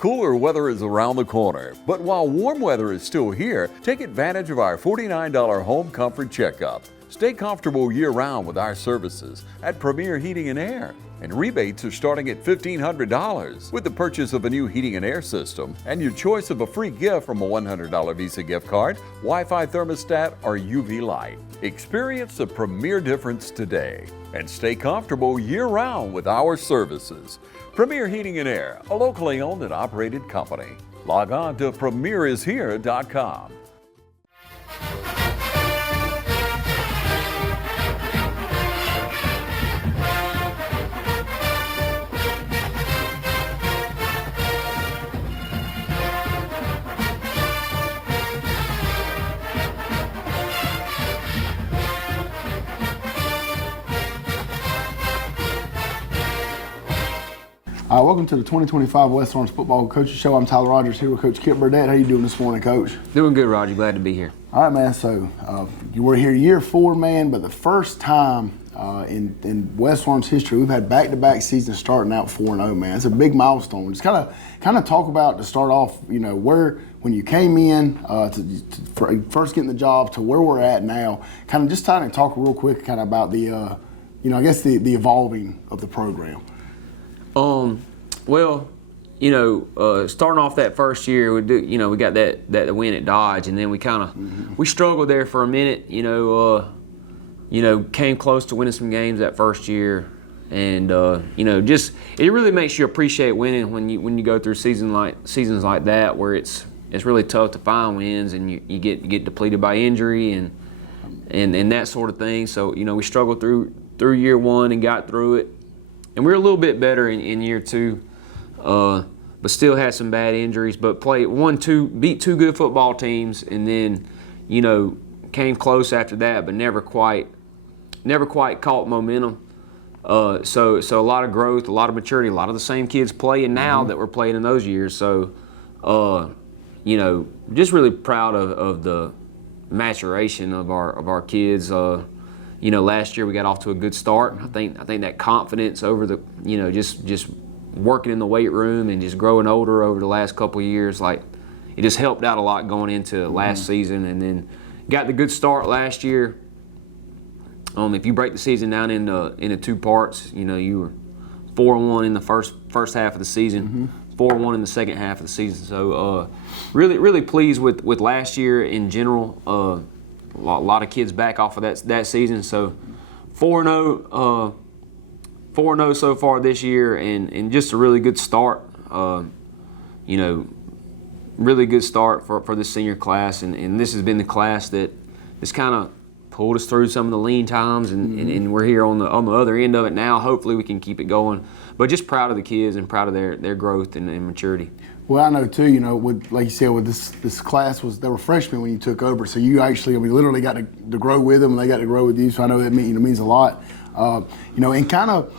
Cooler weather is around the corner, but while warm weather is still here, take advantage of our $49 home comfort checkup. Stay comfortable year-round with our services at Premier Heating and Air. And rebates are starting at $1,500 with the purchase of a new heating and air system and your choice of a free gift from a $100 Visa gift card, Wi-Fi thermostat, or UV light. Experience the Premier difference today and stay comfortable year-round with our services. Premier Heating and Air, a locally owned and operated company. Log on to premierishere.com. Welcome to the 2025 West Orange Football Coaches Show. I'm Tyler Rogers here with Coach Kip Burdett. How you doing this morning, Coach? Doing good, Roger. Glad to be here. All right, man. So you were here year 4, man, but the first time in West Orange history we've had back-to-back seasons starting out 4-0, man. It's a big milestone. Just kind of talk about to start off, when you came in for first getting the job to where we're at now. Kind of just trying to talk real quick, kind of about the the evolving of the program. Starting off that first year, we got that win at Dodge, and then we kind of we struggled there for a minute. Came close to winning some games that first year, and just it really makes you appreciate winning when you go through seasons like that where it's really tough to find wins, and you get depleted by injury and that sort of thing. So we struggled through year 1 and got through it. And we were a little bit better in year 2, but still had some bad injuries. But beat 2 good football teams, and then came close after that, but never quite caught momentum. So a lot of growth, a lot of maturity, a lot of the same kids playing now that were playing in those years. So just really proud of the maturation of our kids. Last year we got off to a good start. I think that confidence over the, just working in the weight room and just growing older over the last couple of years, like it just helped out a lot going into last season, and then got the good start last year. If you break the season down into 2 parts, you were 4-1 in the first half of the season, 4-1 in the second half of the season. So really pleased with last year in general. A lot of kids back off of that season, so 4-0 so far this year, and just a really good start. Really good start for the senior class, and this has been the class that has kind of pulled us through some of the lean times, and we're here on the other end of it now. Hopefully we can keep it going, but just proud of the kids and proud of their growth and maturity. Well, I know too, like you said, with this class they were freshmen when you took over, so you actually, literally got to grow with them, and they got to grow with you. So I know that means a lot. And kind of,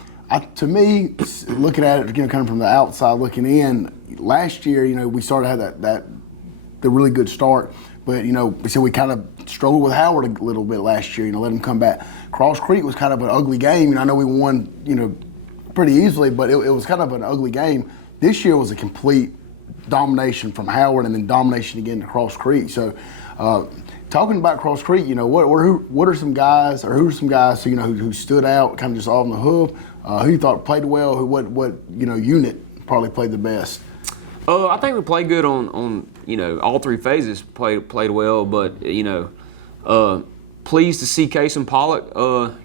to me, looking at it, kind of from the outside looking in, last year, we started to have the really good start, but we kind of struggled with Howard a little bit last year. Let them come back. Cross Creek was kind of an ugly game, and I know we won, pretty easily, but it was kind of an ugly game. This year was a complete domination from Howard, and then domination again to Cross Creek. So, talking about Cross Creek, what are some guys, or who are some guys who stood out, kind of just on the hoof? Who you thought played well? What unit probably played the best? I think we played good on all 3 phases. Played well, but pleased to see Kason Pollock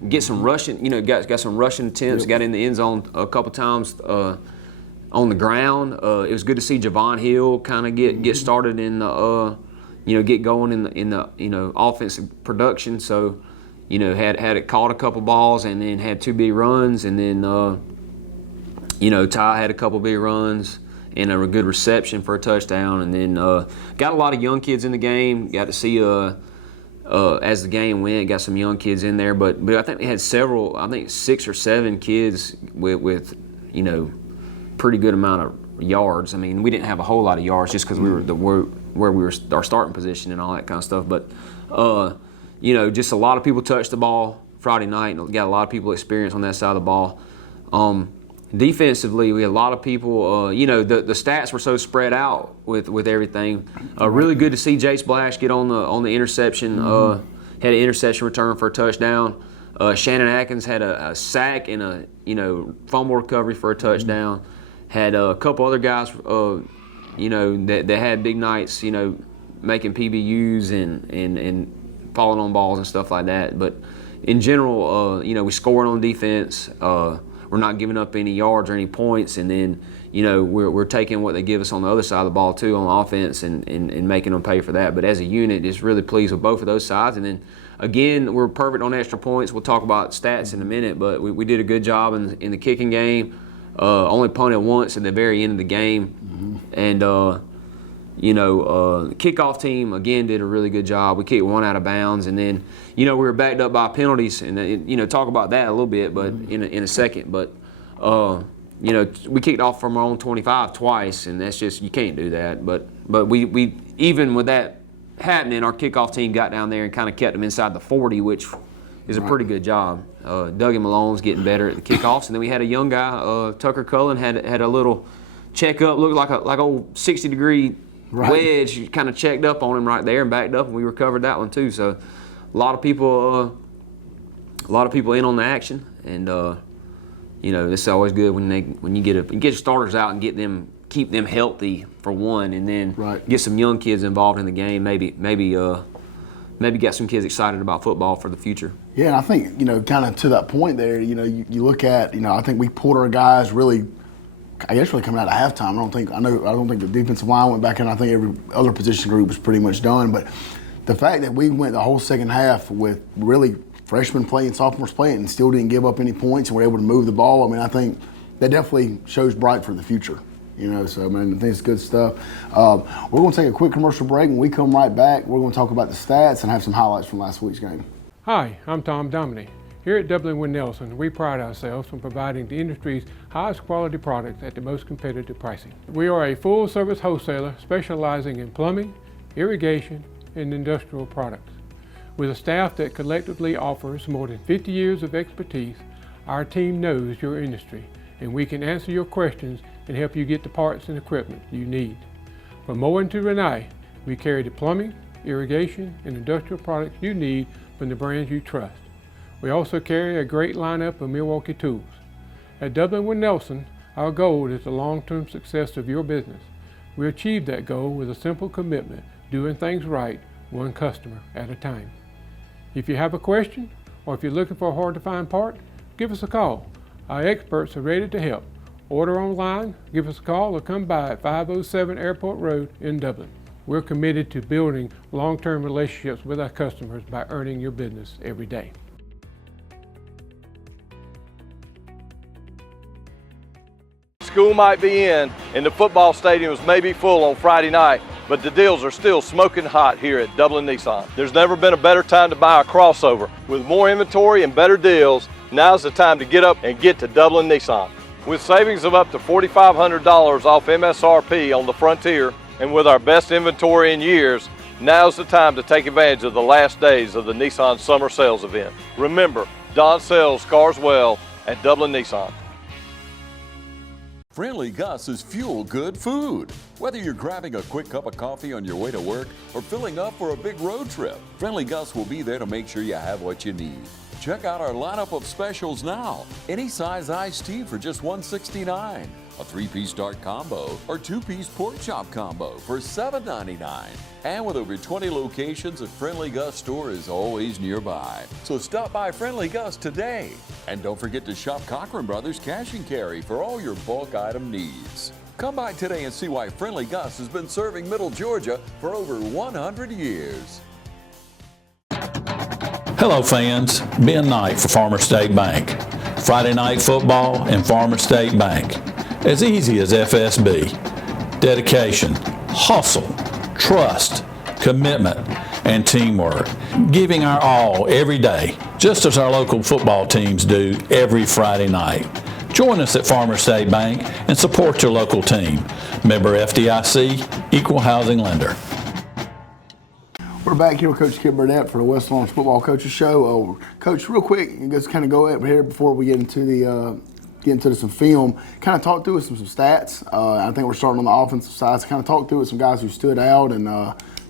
get some rushing. Got some rushing attempts. Yep. Got in the end zone a couple times. On the ground, it was good to see Javon Hill kind of get started in the get going in the offensive production. So had it caught a couple balls, and then had 2 big runs, and then Ty had a couple big runs and a good reception for a touchdown, and then got a lot of young kids in the game. Got to see as the game went, got some young kids in there, but I think they had several. I think 6 or 7 kids with pretty good amount of yards. We didn't have a whole lot of yards just because we were where we were our starting position and all that kind of stuff. But just a lot of people touched the ball Friday night, and got a lot of people experience on that side of the ball. defensively, we had a lot of people. You know, the stats were so spread out with everything. Really good to see Jace Blash get on the interception. Had an interception return for a touchdown. Shannon Atkins had a sack and a fumble recovery for a touchdown. Had a couple other guys, that had big nights. Making PBUs and falling on balls and stuff like that. But in general, we scored on defense. We're not giving up any yards or any points, and then we're taking what they give us on the other side of the ball too on offense and making them pay for that. But as a unit, just really pleased with both of those sides. And then again, we're perfect on extra points. We'll talk about stats in a minute, but we did a good job in the kicking game. Only punted once at the very end of the game, and the kickoff team again did a really good job. We kicked one out of bounds, and then we were backed up by penalties, and talk about that a little bit, but in a second. But we kicked off from our own 25 twice, and that's just, you can't do that. But we even with that happening, our kickoff team got down there and kind of kept them inside the 40, which is a pretty good job. Dougie Malone's getting better at the kickoffs, and then we had a young guy, Tucker Cullen, had a little checkup, looked like old 60-degree wedge, kind of checked up on him right there and backed up, and we recovered that one too. So a lot of people in on the action, and this is always good when you get your starters out and keep them healthy for one, and then get some young kids involved in the game. Maybe get some kids excited about football for the future. Yeah, and I think kind of to that point there, you look at I think we pulled our guys really coming out of halftime. I don't think the defensive line went back in. I think every other position group was pretty much done. But the fact that we went the whole second half with really freshmen playing, sophomores playing, and still didn't give up any points and were able to move the ball, I think that definitely shows bright for the future. So I think it's good stuff. We're going to take a quick commercial break. When we come right back, we're going to talk about the stats and have some highlights from last week's game. Hi, I'm Tom Domine. Here at W. Nelson, we pride ourselves on providing the industry's highest quality products at the most competitive pricing. We are a full-service wholesaler specializing in plumbing, irrigation, and industrial products. With a staff that collectively offers more than 50 years of expertise, our team knows your industry, and we can answer your questions and help you get the parts and equipment you need. From Moen to Renee, we carry the plumbing, irrigation, and industrial products you need from the brands you trust. We also carry a great lineup of Milwaukee tools. At W. Nelson, our goal is the long-term success of your business. We achieve that goal with a simple commitment, doing things right, one customer at a time. If you have a question, or if you're looking for a hard-to-find part, give us a call. Our experts are ready to help. Order online, give us a call, or come by at 507 Airport Road in Dublin. We're committed to building long-term relationships with our customers by earning your business every day. School might be in and the football stadiums may be full on Friday night, but the deals are still smoking hot here at Dublin Nissan. There's never been a better time to buy a crossover. With more inventory and better deals, now's the time to get up and get to Dublin Nissan. With savings of up to $4,500 off MSRP on the Frontier, and with our best inventory in years, now's the time to take advantage of the last days of the Nissan Summer Sales Event. Remember, Don sells cars well at Dublin Nissan. Friendly Gus is fuel good food. Whether you're grabbing a quick cup of coffee on your way to work or filling up for a big road trip, Friendly Gus will be there to make sure you have what you need. Check out our lineup of specials now. Any size iced tea for just $1.69. A 3-piece dark combo or 2-piece pork chop combo for $7.99. And with over 20 locations, a Friendly Gus store is always nearby. So stop by Friendly Gus today. And don't forget to shop Cochran Brothers Cash and Carry for all your bulk item needs. Come by today and see why Friendly Gus has been serving Middle Georgia for over 100 years. Hello fans, Ben Knight for Farmer State Bank. Friday night football and Farmer State Bank. As easy as FSB. Dedication, hustle, trust, commitment, and teamwork. Giving our all every day, just as our local football teams do every Friday night. Join us at Farmer State Bank and support your local team. Member FDIC, Equal Housing Lender. We're back here with Coach Kip Burnett for the West Lawrence Football Coaches Show. Coach, real quick, you guys kind of go up here before we get into the get into some film. Kind of talk through some stats. I think we're starting on the offensive side. So kind of talk through with some guys who stood out and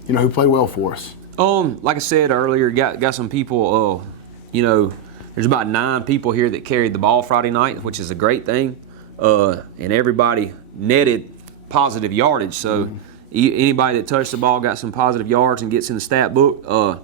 who played well for us. Like I said earlier, got some people. There's about 9 people here that carried the ball Friday night, which is a great thing. And everybody netted positive yardage. So anybody that touched the ball got some positive yards and gets in the stat book.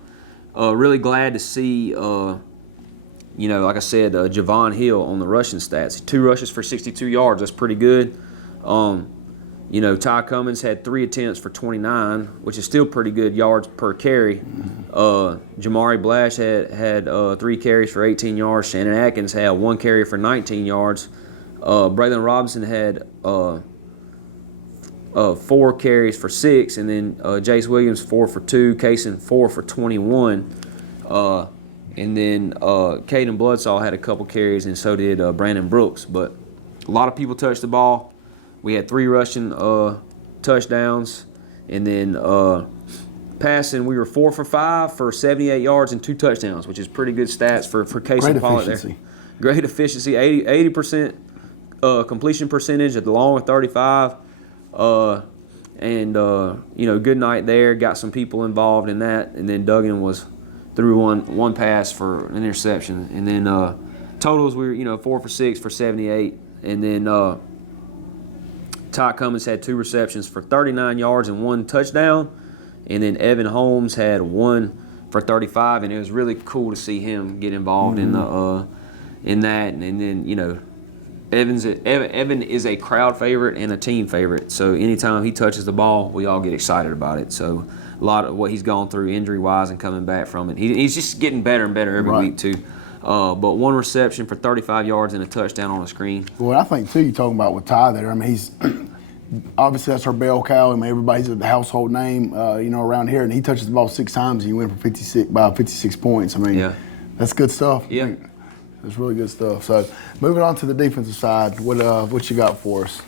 Really glad to see, like I said, Javon Hill on the rushing stats. 2 rushes for 62 yards. That's pretty good. Ty Cummins had 3 attempts for 29, which is still pretty good yards per carry. Jamari Blash had 3 carries for 18 yards. Shannon Atkins had 1 carry for 19 yards. Braylon Robinson had 4 carries for 6, and then Jace Williams 4 for 2, Kaysen 4 for 21. And then Caden Bloodsaw had a couple carries, and so did Brandon Brooks. But a lot of people touched the ball. We had 3 rushing touchdowns, and then passing we were 4 for 5 for 78 yards and 2 touchdowns, which is pretty good stats for Casey Pollitt there. Great efficiency, 80% completion percentage at the long of 35. Good night there. Got some people involved in that, and then Duggan threw one pass for an interception, and then totals we were 4 for 6 for 78, and then Ty Cummins had 2 receptions for 39 yards and 1 touchdown, and then Evan Holmes had 1 for 35, and it was really cool to see him get involved in that, and then Evan is a crowd favorite and a team favorite, so anytime he touches the ball, we all get excited about it. So a lot of what he's gone through injury-wise and coming back from it, he's just getting better and better every week too. But 1 reception for 35 yards and a touchdown on a screen. Well, I think too, you're talking about with Ty there. I mean, he's obviously that's our bell cow. I mean, everybody's a household name, around here, and he touches the ball 6 times and you win for 56 points. I mean, that's good stuff. Yeah. It's really good stuff. So, moving on to the defensive side, what you got for us?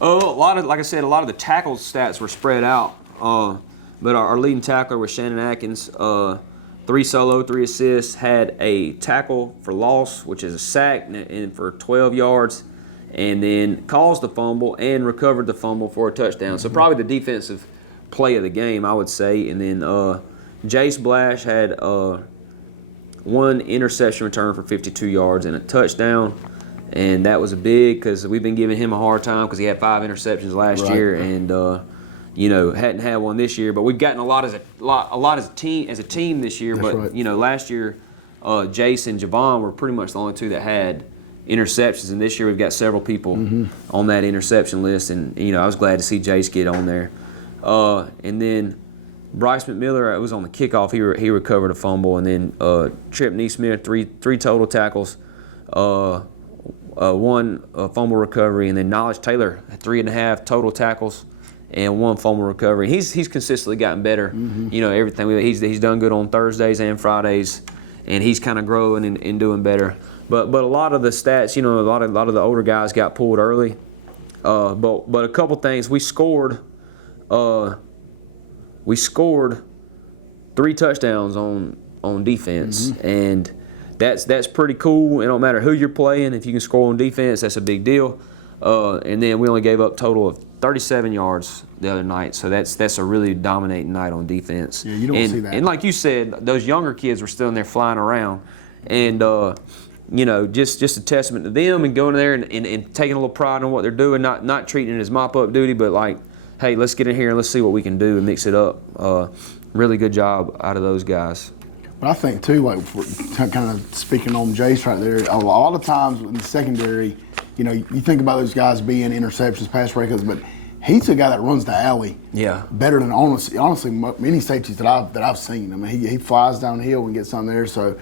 Like I said, a lot of the tackle stats were spread out. But our leading tackler was Shannon Atkins. 3 solo, 3 assists. Had a tackle for loss, which is a sack, and for 12 yards, and then caused the fumble and recovered the fumble for a touchdown. So probably the defensive play of the game, I would say. And then Jace Blash had 1 interception return for 52 yards and a touchdown, and that was a big because we've been giving him a hard time because he had 5 interceptions last year, and hadn't had one this year. But we've gotten a lot as a team this year. That's but last year, Jace and Javon were pretty much the only 2 that had interceptions, and this year we've got several people on that interception list, and I was glad to see Jace get on there, and then Bryce McMiller, it was on the kickoff. He recovered a fumble, and then Trip Neesmith, three total tackles, 1 fumble recovery, and then Knowledge Taylor, 3.5 total tackles and 1 fumble recovery. He's consistently gotten better. Everything he's done good on Thursdays and Fridays, and he's kind of growing and doing better. But a lot of the stats, a lot of the older guys got pulled early. But a couple things we scored. We scored 3 touchdowns on defense, and that's pretty cool. It don't matter who you're playing. If you can score on defense, that's a big deal. And then we only gave up a total of 37 yards the other night, so that's a really dominating night on defense. Yeah, you don't see that. And like you said, those younger kids were still in there flying around, and just a testament to them and going there and taking a little pride in what they're doing, not treating it as mop-up duty, but like, hey, let's get in here and let's see what we can do and mix it up. Really good job out of those guys. But I think too, like kind of speaking on Jace right there, a lot of times in the secondary, you think about those guys being interceptions, pass breakups, but he's a guy that runs the alley. Yeah. Better than honestly many safeties that I've seen. I mean, he flies downhill and gets on there. So,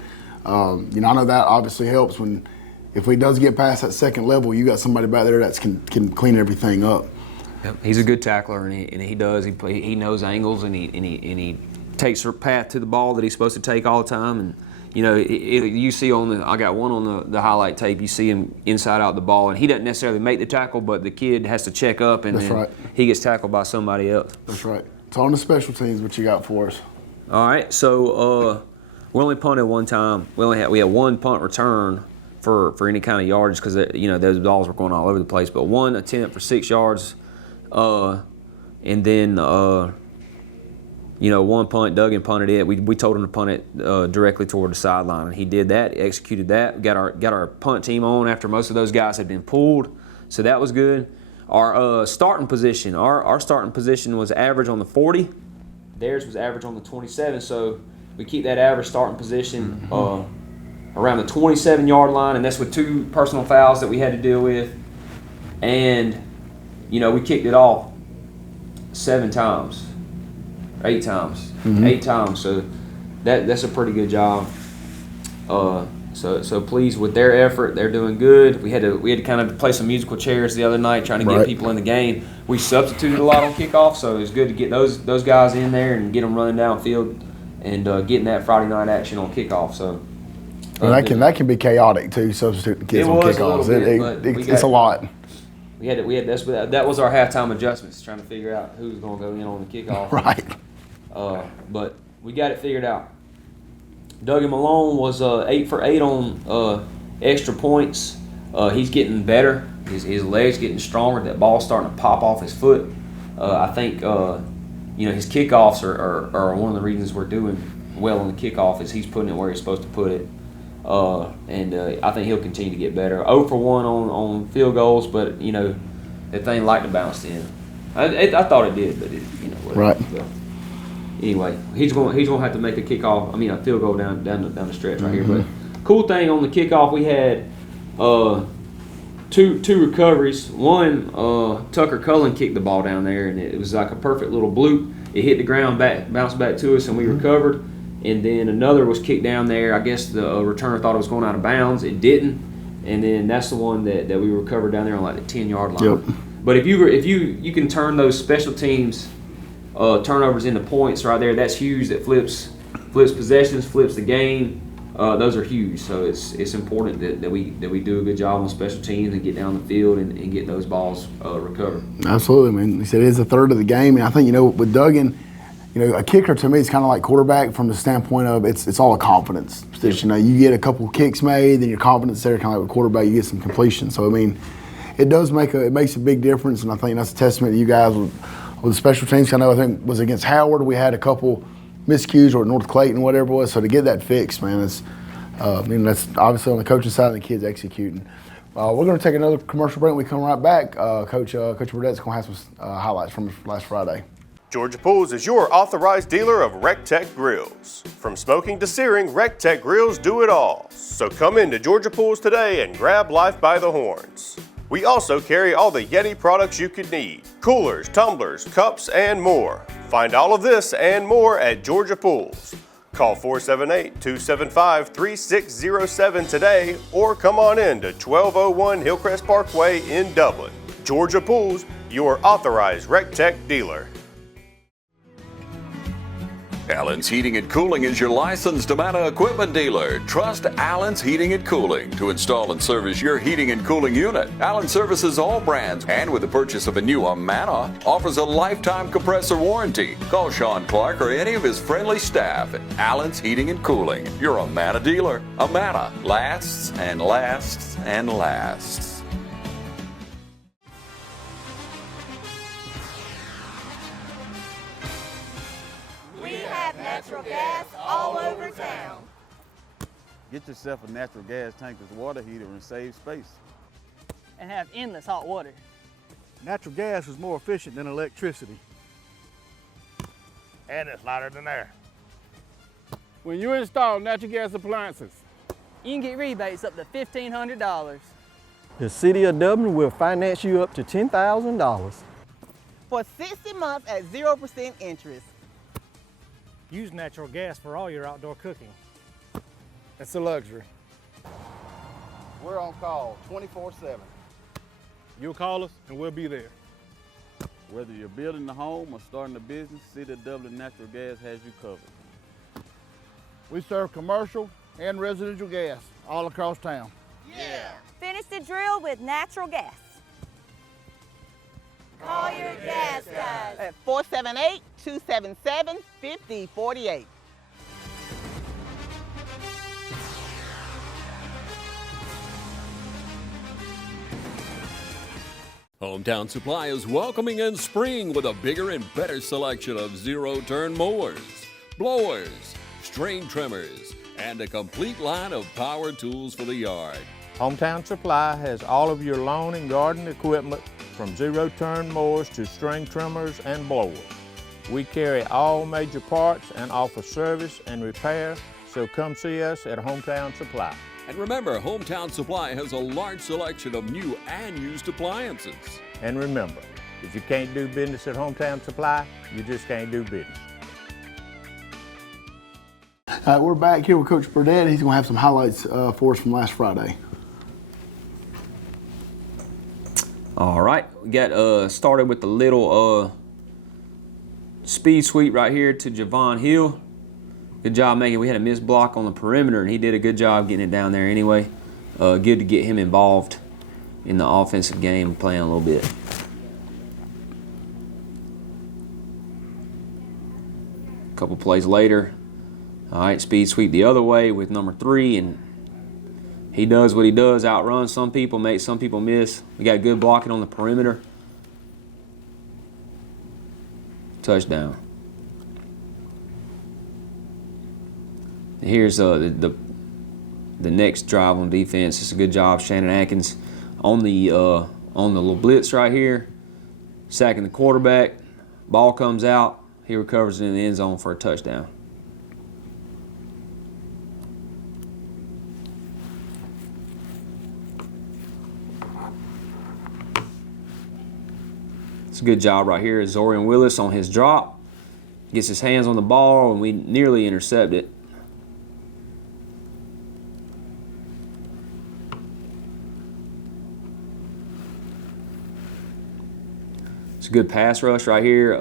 I know that obviously helps if he does get past that second level, you got somebody back there that can clean everything up. Yep. He's a good tackler, and he knows angles, and he takes a path to the ball that he's supposed to take all the time. And you see I got one on the highlight tape. You see him inside out the ball, and he doesn't necessarily make the tackle, but the kid has to check up, and then he gets tackled by somebody else. That's right. So on the special teams, what you got for us? All right. So we only punted 1 time. We had 1 punt return for any kind of yardage because those balls were going all over the place. But 1 attempt for 6 yards, and then 1 punt. Duggan punted it. We told him to punt it directly toward the sideline, and he did that. Executed that. Got our punt team on after most of those guys had been pulled, so that was good. Our starting position, our starting position was average on the 40. Theirs was average on the 27. So we keep that average starting position around the 27-yard line, and that's with 2 personal fouls that we had to deal with. And we kicked it off 7 times, 8 times, 8 times. So that's a pretty good job. So pleased with their effort. They're doing good. We had to kind of play some musical chairs the other night, trying to get people in the game. We substituted a lot on kickoff, so it was good to get those guys in there and get them running downfield and getting that Friday night action on kickoff. So that can be chaotic too. Substituting kids on kickoffs, it's a lot. That was our halftime adjustments, trying to figure out who was going to go in on the kickoff. Right. But we got it figured out. Duggan Malone was 8 for 8 on extra points. He's getting better. His legs getting stronger. That ball's starting to pop off his foot. I think his kickoffs are one of the reasons we're doing well on the kickoff is he's putting it where he's supposed to put it. And I think he'll continue to get better. 0 for 1 on field goals, but that thing liked to bounce in. I thought it did, but right. So, anyway, he's going to have to make a field goal down the stretch right here. But cool thing on the kickoff, we had two recoveries. One, Tucker Cullen kicked the ball down there, and it was like a perfect little bloop. It hit the ground, bounced back to us, and we recovered. And then another was kicked down there. I guess the returner thought it was going out of bounds. It didn't. And then that's the one that we recovered down there on like the 10-yard line. Yep. But if you can turn those special teams turnovers into points right there, that's huge. That flips possessions, flips the game. Those are huge. So it's important that we do a good job on special teams and get down the field and get those balls recovered. Absolutely, man. He said it's a third of the game, and I think with Duggan, a kicker to me is kind of like quarterback from the standpoint of it's all a confidence position. You get a couple kicks made, then your confidence there, kind of like with quarterback, you get some completion. So it makes a big difference, and I think that's a testament to you guys with the special teams. I think was against Howard, we had a couple miscues, or North Clayton, whatever it was. So to get that fixed, man, that's obviously on the coaching side and the kids executing. We're going to take another commercial break. When we come right back, Coach Burdett's going to have some highlights from last Friday. Georgia Pools is your authorized dealer of RecTech grills. From smoking to searing, RecTech grills do it all. So come into Georgia Pools today and grab life by the horns. We also carry all the Yeti products you could need: coolers, tumblers, cups, and more. Find all of this and more at Georgia Pools. Call 478-275-3607 today or come on in to 1201 Hillcrest Parkway in Dublin. Georgia Pools, your authorized RecTech dealer. Allen's Heating and Cooling is your licensed Amana equipment dealer. Trust Allen's Heating and Cooling to install and service your heating and cooling unit. Allen services all brands, and with the purchase of a new Amana, offers a lifetime compressor warranty. Call Sean Clark or any of his friendly staff at Allen's Heating and Cooling, your Amana dealer. Amana lasts and lasts and lasts. Natural gas all over town. Get yourself a natural gas tankless water heater and save space. And have endless hot water. Natural gas is more efficient than electricity. And it's lighter than air. When you install natural gas appliances, you can get rebates up to $1,500. The City of Dublin will finance you up to $10,000. For 60 months at 0% interest. Use natural gas for all your outdoor cooking. It's a luxury. We're on call 24/7. You'll call us and we'll be there. Whether you're building a home or starting a business, City of Dublin Natural Gas has you covered. We serve commercial and residential gas all across town. Yeah! Finish the drill with natural gas. Call your gas guys at 478-277-5048. Hometown Supply is welcoming in spring with a bigger and better selection of zero-turn mowers, blowers, string trimmers, and a complete line of power tools for the yard. Hometown Supply has all of your lawn and garden equipment from zero-turn mowers to string trimmers and blowers. We carry all major parts and offer service and repair, so come see us at Hometown Supply. And remember, Hometown Supply has a large selection of new and used appliances. And remember, if you can't do business at Hometown Supply, you just can't do business. We're back here with Coach Burdett. He's going to have some highlights for us from last Friday. All right, we got started with the little speed sweep right here to Javon Hill. Good job making. We had a missed block on the perimeter, and he did a good job getting it down there anyway. Good to get him involved in the offensive game, playing a little bit. A couple plays later, all right, speed sweep the other way with number 3, and he does what he does, outruns some people, makes some people miss. We got good blocking on the perimeter. Touchdown. Here's the next drive on defense. It's a good job, Shannon Atkins, on the little blitz right here, sacking the quarterback. Ball comes out. He recovers it in the end zone for a touchdown. It's a good job right here. Zorian Willis on his drop gets his hands on the ball, and we nearly intercept it. It's a good pass rush right here.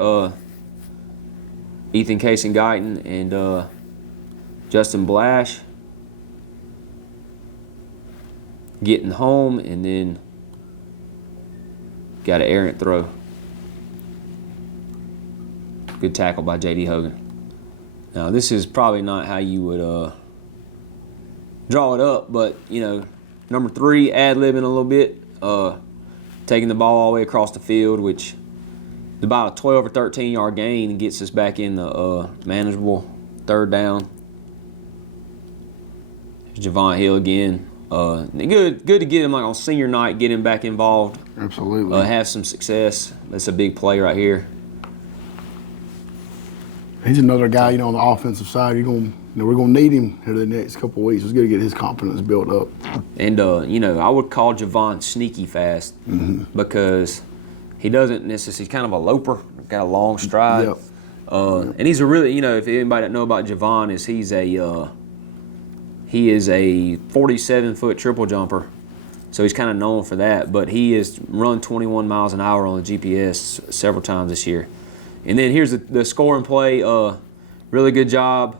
Ethan Casey-Guyton and Justin Blash getting home, and then got an errant throw. Good tackle by J.D. Hogan. Now, this is probably not how you would draw it up, but, you know, number 3, ad-libbing a little bit, taking the ball all the way across the field, which is about a 12 or 13-yard gain and gets us back in the manageable third down. There's Javon Hill again. Good to get him, like on senior night, get him back involved. Absolutely. Have some success. That's a big play right here. He's another guy, you know, on the offensive side. We're going to need him here the next couple of weeks. It's good to get his confidence built up. And you know, I would call Javon sneaky fast because he doesn't necessarily. He's kind of a loper, got a long stride. Yep. And he's a really, you know, if anybody that know about Javon, he is a 47-foot triple jumper, so he's kind of known for that. But he has run 21 miles an hour on the GPS several times this year. And then here's the scoring play. Really good job.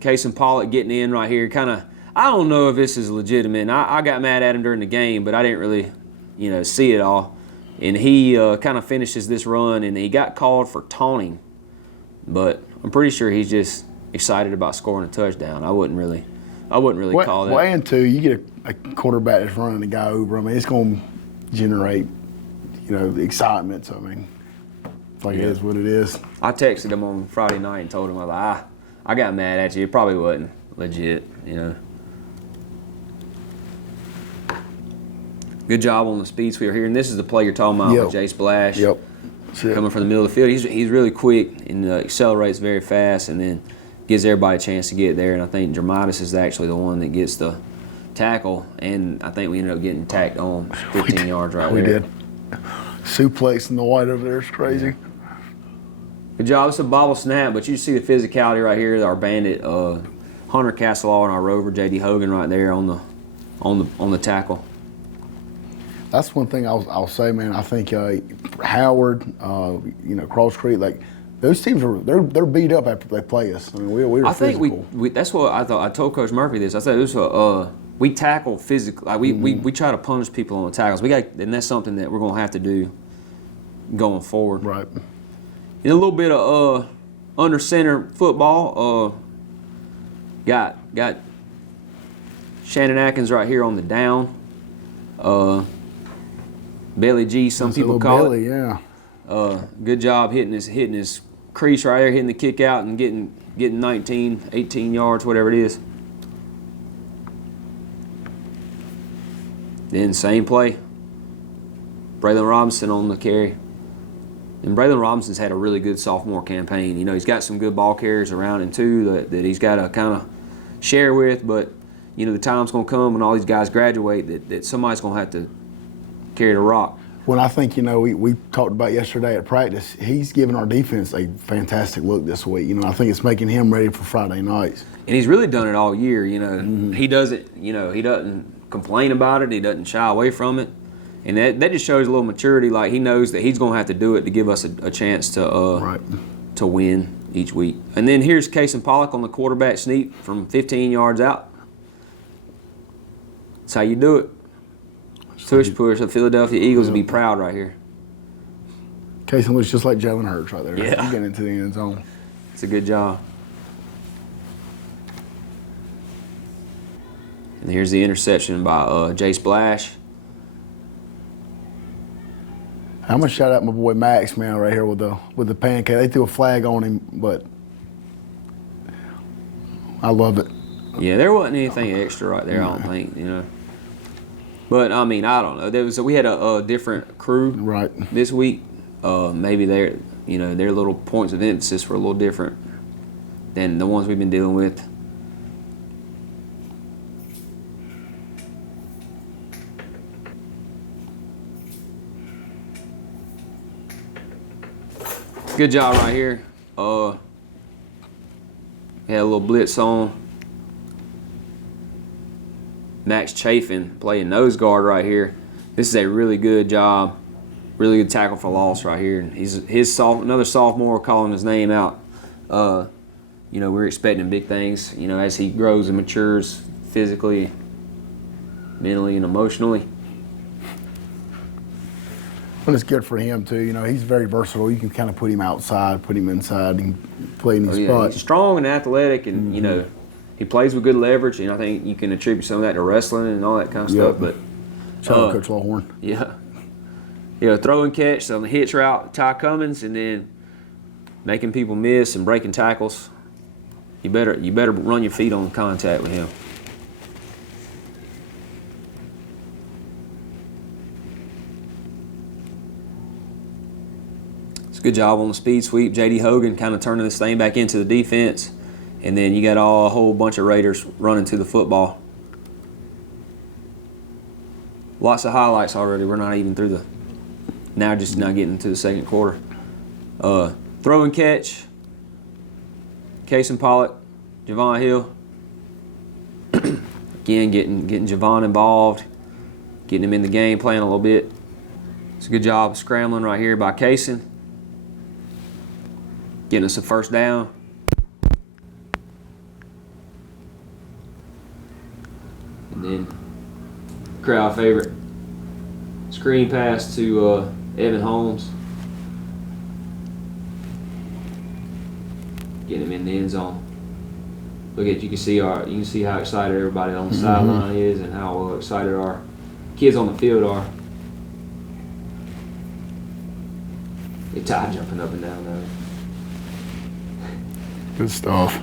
Case and Pollock getting in right here. Kind of, I don't know if this is legitimate. I got mad at him during the game, but I didn't really, you know, see it all. And he kind of finishes this run, and he got called for taunting. But I'm pretty sure he's just excited about scoring a touchdown. I wouldn't really call that. Well, and 2, you get a quarterback that's running the guy over. I mean, it's going to generate, you know, the excitement. So, I mean, it's like it is what it is. I texted him on Friday night and told him, I was like, I got mad at you. It probably wasn't legit, you know. Good job on the speed sweep here. And this is the play you're talking about with Jace Blash. Yep. Coming from the middle of the field. He's really quick and accelerates very fast, and then gives everybody a chance to get there. And I think Dramatis is actually the one that gets the tackle, and I think we ended up getting tacked on 15 yards right there. We did. Suplexing the white over there is crazy. Yeah. Good job. It's a bobble snap, but you see the physicality right here. Our bandit Hunter Castelaw and our rover J.D. Hogan right there on the tackle. That's one thing I'll say, man. I think Howard, you know, Cross Creek, like those teams they're beat up after they play us. I mean, we're I think physical. we that's what I thought. I told Coach Murphy this. I said it was we tackle physically. Like we try to punish people on the tackles. And that's something that we're gonna have to do going forward. Right. And a little bit of under center football. Got Shannon Atkins right here on the down. Belly G, some That's a people little call belly, it. Yeah. Good job hitting his crease right there, hitting the kick out and getting 19, 18 yards, whatever it is. Then same play. Braylon Robinson on the carry. And Braylon Robinson's had a really good sophomore campaign. You know, he's got some good ball carriers around him too that he's got to kind of share with, but you know, the time's going to come when all these guys graduate that somebody's going to have to carry the rock. Well, I think, you know, we talked about yesterday at practice, he's given our defense a fantastic look this week. You know, I think it's making him ready for Friday nights. And he's really done it all year, you know. He doesn't complain about it. He doesn't shy away from it. And that just shows a little maturity. Like, he knows that he's going to have to do it to give us a chance to win each week. And then here's Case and Pollock on the quarterback sneak from 15 yards out. That's how you do it. Tush push. The Philadelphia Eagles will be proud right here. Case looks just like Jalen Hurts right there. Yeah. He's getting into the end zone. It's a good job. And here's the interception by Jay Splash. I'm gonna shout out my boy Max, man, right here with the pancake. They threw a flag on him, but I love it. Yeah, there wasn't anything extra right there, I don't think, you know. But I mean, I don't know. We had a different crew this week. Maybe their little points of emphasis were a little different than the ones we've been dealing with. Good job right here. Had a little blitz on. Max Chafin playing nose guard right here. This is a really good job. Really good tackle for loss right here. He's another sophomore calling his name out. You know, we're expecting big things, you know, as he grows and matures physically, mentally, and emotionally. Well, it's good for him too. You know, he's very versatile. You can kind of put him outside, put him inside, and play in his spot. He's strong and athletic, and you know, he plays with good leverage. And I think you can attribute some of that to wrestling and all that kind of stuff. But shout out Coach Lawhorn. Yeah, throw and catch on the hitch route, Ty Cummins, and then making people miss and breaking tackles. You better run your feet on contact with him. Good job on the speed sweep. J.D. Hogan kind of turning this thing back into the defense. And then you got a whole bunch of Raiders running to the football. Lots of highlights already. We're not even through now getting to the second quarter. Throw and catch. Case and Pollock, Javon Hill. Again, getting Javon involved, getting him in the game, playing a little bit. It's a good job scrambling right here by Cason. Getting us a first down. And then crowd favorite screen pass to Evan Holmes. Getting him in the end zone. Look at you can see how excited everybody on the sideline is and how excited our kids on the field are. They tired jumping up and down though. Good stuff.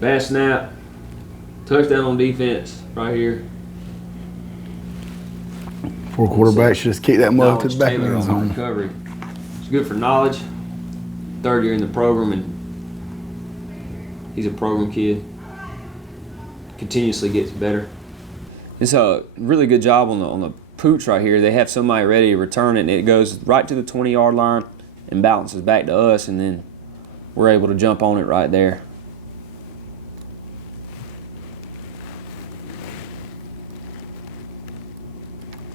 Fast snap. Touchdown on defense right here. Poor quarterback should just kick that mug to the back of the end zone. Recovery. It's good for knowledge. Third year in the program, and he's a program kid. Continuously gets better. It's a really good job on the pooch right here. They have somebody ready to return it, and it goes right to the 20-yard line and bounces back to us, and then we're able to jump on it right there.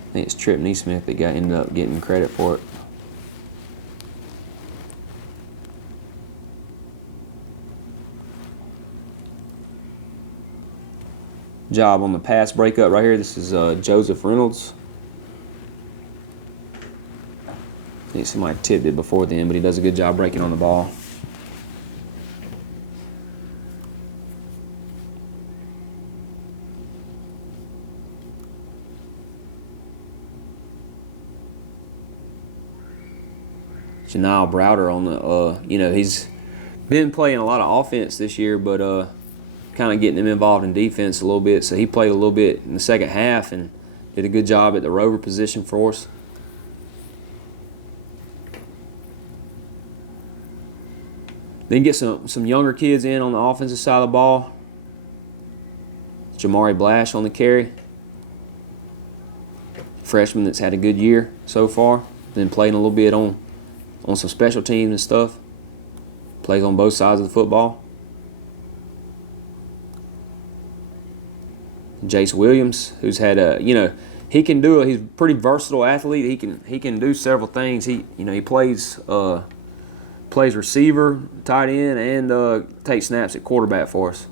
I think it's Trip Neesmith that ended up getting credit for it. Job on the pass breakup right here. This is Joseph Reynolds. I think somebody tipped it before then, but he does a good job breaking on the ball. Janelle Browder on the, he's been playing a lot of offense this year, but kind of getting him involved in defense a little bit. So he played a little bit in the second half and did a good job at the rover position for us. Then get some younger kids in on the offensive side of the ball. Jamari Blash on the carry. Freshman that's had a good year so far. Been playing a little bit on some special teams and stuff. Plays on both sides of the football. Jace Williams, who's had he can do he's a pretty versatile athlete. He can do several things. He plays receiver, tight end, and takes snaps at quarterback for us.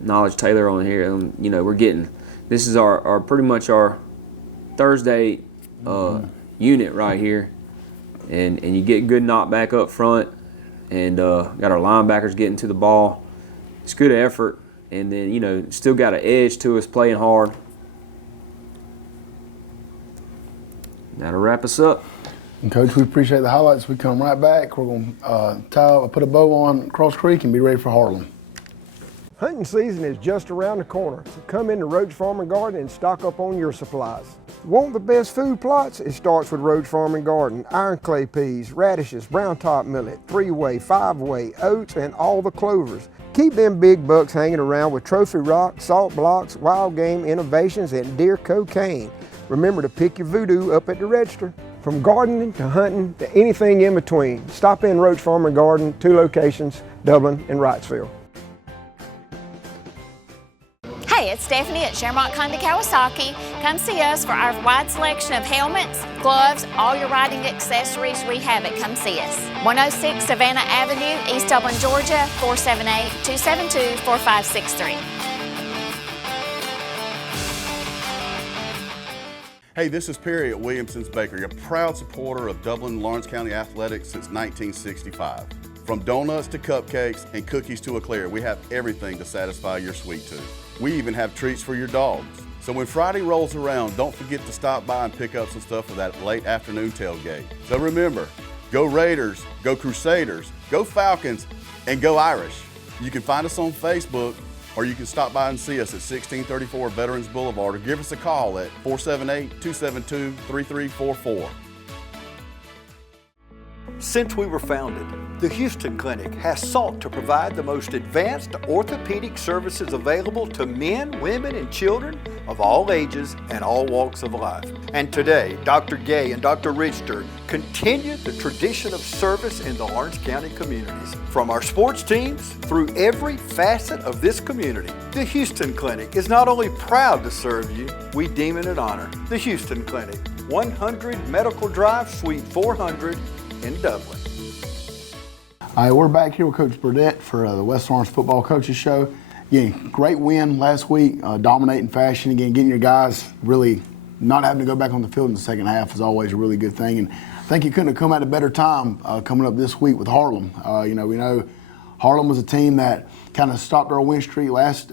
Knowledge Taylor on here. We're getting this is our pretty much our Thursday unit right here, and you get good knockback up front, and got our linebackers getting to the ball. It's good effort, and then still got an edge to us playing hard. That'll wrap us up. And Coach, we appreciate the highlights. We come right back. We're going to put a bow on Cross Creek and be ready for Harlem. Hunting season is just around the corner, so come into Roach Farm and Garden and stock up on your supplies. Want the best food plots? It starts with Roach Farm and Garden. Iron clay peas, radishes, brown top millet, 3-way, 5-way, oats, and all the clovers. Keep them big bucks hanging around with trophy rock, salt blocks, wild game innovations, and deer cocaine. Remember to pick your voodoo up at the register. From gardening to hunting to anything in between, stop in Roach Farm and Garden, 2 locations, Dublin and Wrightsville. Hey, it's Stephanie at Shermont Honda Kawasaki. Come see us for our wide selection of helmets, gloves, all your riding accessories. We have it. Come see us. 106 Savannah Avenue, East Dublin, Georgia, 478-272-4563. Hey, this is Perry at Williamson's Bakery, a proud supporter of Dublin and Lawrence County athletics since 1965. From donuts to cupcakes and cookies to eclair, we have everything to satisfy your sweet tooth. We even have treats for your dogs. So when Friday rolls around, don't forget to stop by and pick up some stuff for that late afternoon tailgate. So remember, go Raiders, go Crusaders, go Falcons, and go Irish. You can find us on Facebook, or you can stop by and see us at 1634 Veterans Boulevard, or give us a call at 478-272-3344. Since we were founded, the Houston Clinic has sought to provide the most advanced orthopedic services available to men, women, and children of all ages and all walks of life. And today, Dr. Gay and Dr. Richter continue the tradition of service in the Lawrence County communities. From our sports teams through every facet of this community, the Houston Clinic is not only proud to serve you, we deem it an honor. The Houston Clinic, 100 Medical Drive, Suite 400 in Dublin. All right, we're back here with Coach Burdett for the West Lawrence Football Coaches Show. Again, great win last week, dominating fashion. Again, getting your guys really not having to go back on the field in the second half is always a really good thing. And I think you couldn't have come at a better time coming up this week with Harlem. We know Harlem was a team that kind of stopped our win streak last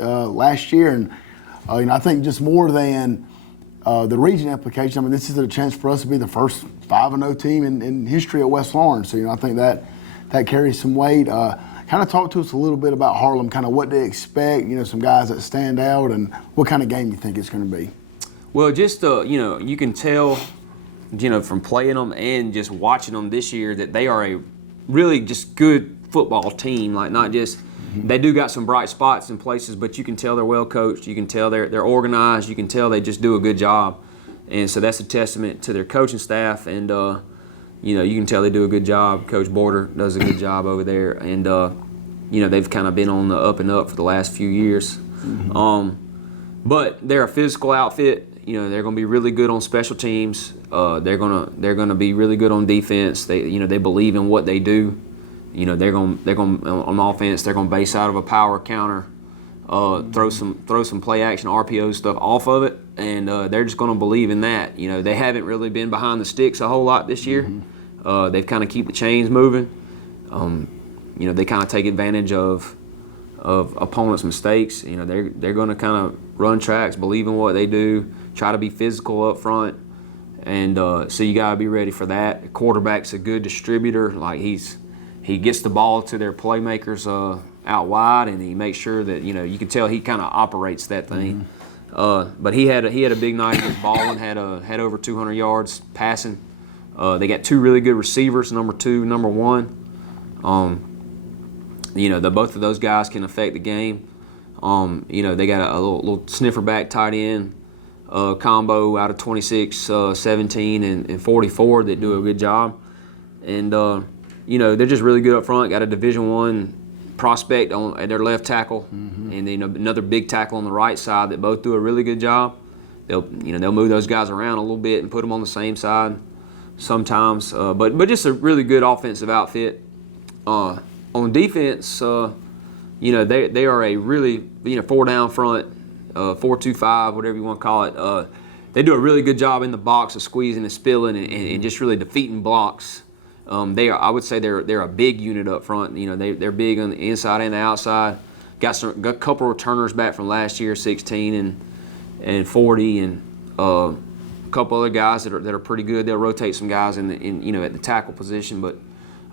year. And I think just more than the region application, I mean, this is a chance for us to be the first 5-0 team in history at West Lawrence. So, I think that carries some weight. Kind of talk to us a little bit about Harlem, kind of what they expect, some guys that stand out, and what kind of game you think it's going to be. Well, just, you can tell, from playing them and just watching them this year that they are a really just good football team. Like, not just, they do got some bright spots in places, but you can tell they're well coached. You can tell they're organized. You can tell they just do a good job. And so that's a testament to their coaching staff. And, you can tell they do a good job. Coach Border does a good job over there. And, they've kind of been on the up and up for the last few years. But they're a physical outfit. They're going to be really good on special teams. They're going to be really good on defense. They believe in what they do. They're going on offense. They're going to base out of a power counter, throw some play action RPO stuff off of it, and they're just going to believe in that. They haven't really been behind the sticks a whole lot this year. They've kind of keep the chains moving. They kind of take advantage of of opponents' mistakes. You know, they're going to kind of run tracks, believe in what they do, try to be physical up front, and so you got to be ready for that. The quarterback's a good distributor. Like he gets the ball to their playmakers out wide, and he makes sure that, you know, you can tell he kind of operates that thing. But he had a big night against Baldwin, had over 200 yards passing. They got two really good receivers, number 2, number 1. You know, both of those guys can affect the game. You know, they got a little sniffer back tight end combo out of 26, 17, and 44 that do a good job. And, you know, they're just really good up front. Got a Division I prospect at their left tackle, and then another big tackle on the right side that both do a really good job. They'll move those guys around a little bit and put them on the same side sometimes. But just a really good offensive outfit. On defense, you know, they are a really, you know, 4 down front, 4-2-5, whatever you want to call it. They do a really good job in the box of squeezing and spilling and just really defeating blocks. I would say they're a big unit up front. You know, they're big on the inside and the outside. Got a couple of returners back from last year, 16 and 40, and a couple other guys that are pretty good. They'll rotate some guys in you know, at the tackle position, but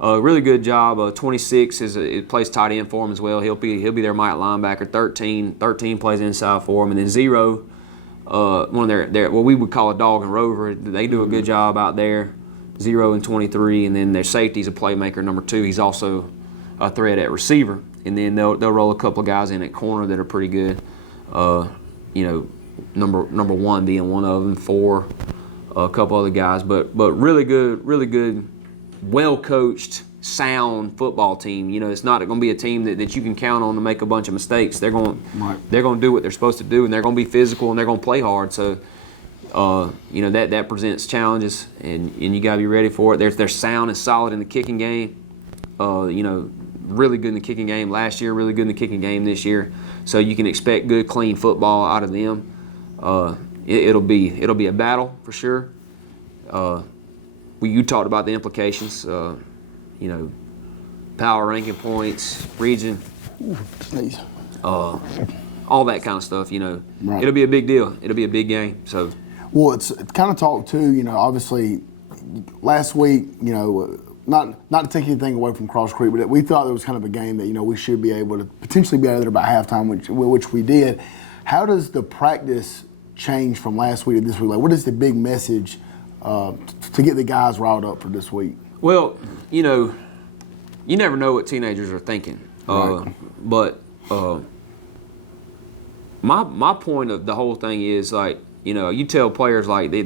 really good job. 26 plays tight end for him as well. He'll be their Mike linebacker. 13 plays inside for him, and then 0, one of their what we would call a dog and rover. They do a good job out there. 0 and 23, and then their safety's a playmaker, number 2. He's also a threat at receiver, and then they'll roll a couple of guys in at corner that are pretty good. You know, number 1 being one of them, 4, a couple other guys, but really good, well coached, sound football team. You know, it's not going to be a team that you can count on to make a bunch of mistakes. They're going to do what they're supposed to do, and they're going to be physical, and they're going to play hard. So. You know, that presents challenges, and you got to be ready for it. They're sound and solid in the kicking game. You know, really good in the kicking game last year, really good in the kicking game this year. So you can expect good, clean football out of them. It'll be a battle for sure. You talked about the implications. You know, power ranking points, region, all that kind of stuff. You know, It'll be a big deal. It'll be a big game. So. Well, it's kind of talked too, you know, obviously last week, you know, not to take anything away from Cross Creek, but we thought it was kind of a game that, you know, we should be able to potentially be out of there by halftime, which we did. How does the practice change from last week to this week? Like, what is the big message to get the guys riled up for this week? Well, you know, you never know what teenagers are thinking. Right. But my point of the whole thing is, like, you know, you tell players, like, you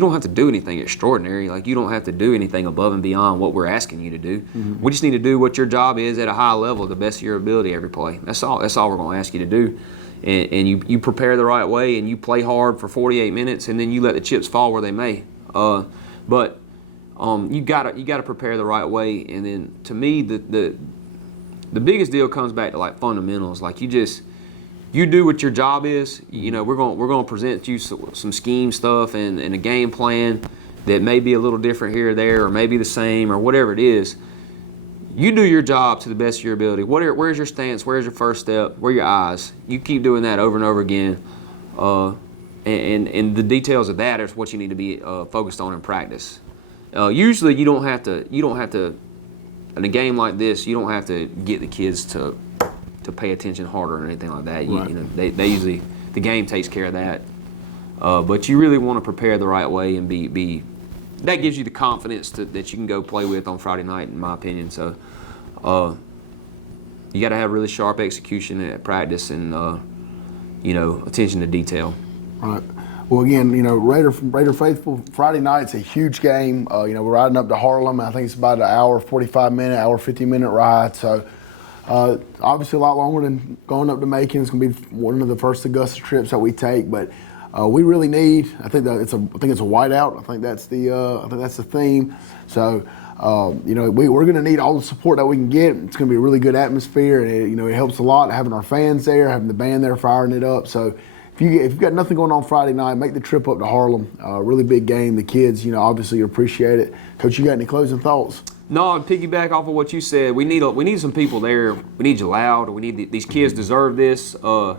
don't have to do anything extraordinary. Like, you don't have to do anything above and beyond what we're asking you to do. Mm-hmm. We just need to do what your job is at a high level, the best of your ability every play. That's all we're going to ask you to do. And you prepare the right way, and you play hard for 48 minutes, and then you let the chips fall where they may. But you gotta prepare the right way. And then, to me, the biggest deal comes back to, like, fundamentals. Like, you do what your job is. You know, we're going to present you some scheme stuff and a game plan that may be a little different here or there, or maybe the same, or whatever it is. You do your job to the best of your ability. Where's your stance? Where's your first step? Where are your eyes? You keep doing that over and over again. And the details of that is what you need to be focused on in practice. Usually, you don't have to. In a game like this, you don't have to get the kids to pay attention harder or anything like that. Right. You know, they usually, the game takes care of that. But you really want to prepare the right way and be that gives you the confidence that you can go play with on Friday night, in my opinion. So you got to have really sharp execution at practice and you know, attention to detail. Right. Well, again, you know, Raider faithful, Friday night's a huge game. You know, we're riding up to Harlem. I think it's about an hour, 50-minute ride. So. Obviously a lot longer than going up to Macon. It's going to be one of the first Augusta trips that we take, but we really need. I think it's a whiteout. I think that's the theme. So you know, we're going to need all the support that we can get. It's going to be a really good atmosphere, and it helps a lot having our fans there, having the band there firing it up. So if you've got nothing going on Friday night, make the trip up to Harlem. Really big game. The kids, you know, obviously appreciate it. Coach, you got any closing thoughts? No, to piggyback off of what you said, we need some people there. We need you loud. We need these kids deserve this. I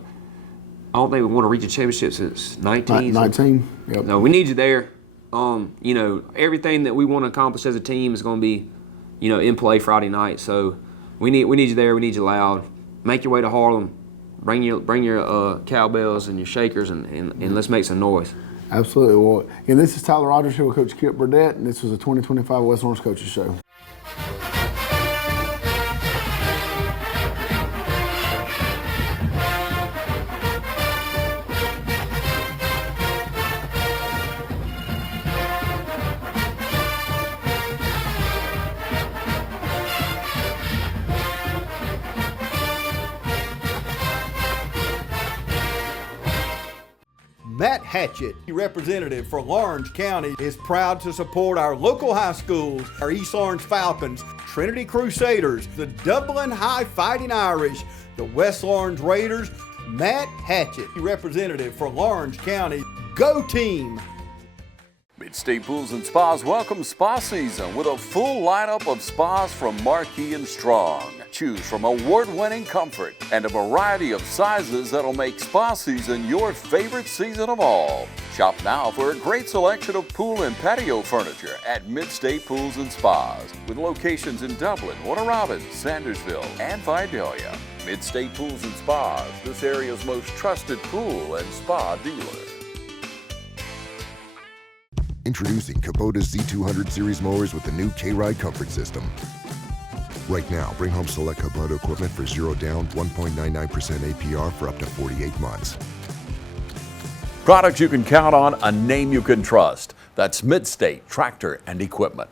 don't think we want to reach a championship since 19. 19. Yep. No, we need you there. You know, everything that we want to accomplish as a team is going to be, you know, in play Friday night. So we need you there. We need you loud. Make your way to Harlem. Bring your cowbells and your shakers and let's make some noise. Absolutely. Well, and this is Tyler Rogers here with Coach Kip Burdett, and this was a 2025 West Orange Coaches Show. Matt Hatchett, representative for Lawrence County, is proud to support our local high schools, our East Orange Falcons, Trinity Crusaders, the Dublin High Fighting Irish, the West Orange Raiders. Matt Hatchett, representative for Lawrence County. Go team! Mid-State Pools and Spas welcomes spa season with a full lineup of spas from Marquee and Strong. Choose from award-winning comfort and a variety of sizes that'll make spa season your favorite season of all. Shop now for a great selection of pool and patio furniture at Mid-State Pools and Spas with locations in Dublin, Warner Robins, Sandersville, and Vidalia. Mid-State Pools and Spas, this area's most trusted pool and spa dealer. Introducing Kubota Z200 Series mowers with the new K-Ride Comfort System. Right now, bring home select Kubota equipment for 0 down, 1.99% APR for up to 48 months. Products you can count on, a name you can trust. That's Mid-State Tractor and Equipment.